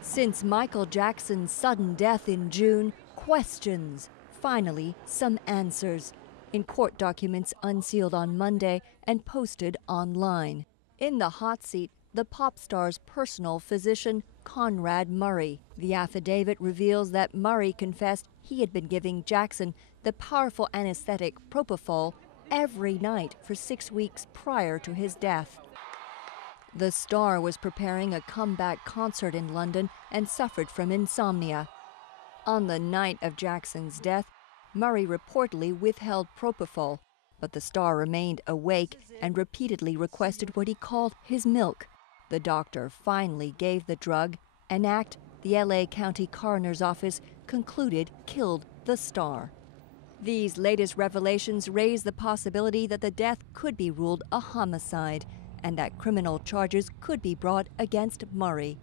Since Michael Jackson's sudden death in June, questions, finally some answers, in court documents unsealed on Monday and posted online. In the hot seat, the pop star's personal physician, Conrad Murray. The affidavit reveals that Murray confessed he had been giving Jackson the powerful anesthetic propofol every night for 6 weeks prior to his death. The star was preparing a comeback concert in London and suffered from insomnia. On the night of Jackson's death, Murray reportedly withheld propofol, but the star remained awake and repeatedly requested what he called his milk. The doctor finally gave the drug, an act the LA County Coroner's Office concluded killed the star. These latest revelations raise the possibility that the death could be ruled a homicide and that criminal charges could be brought against Murray.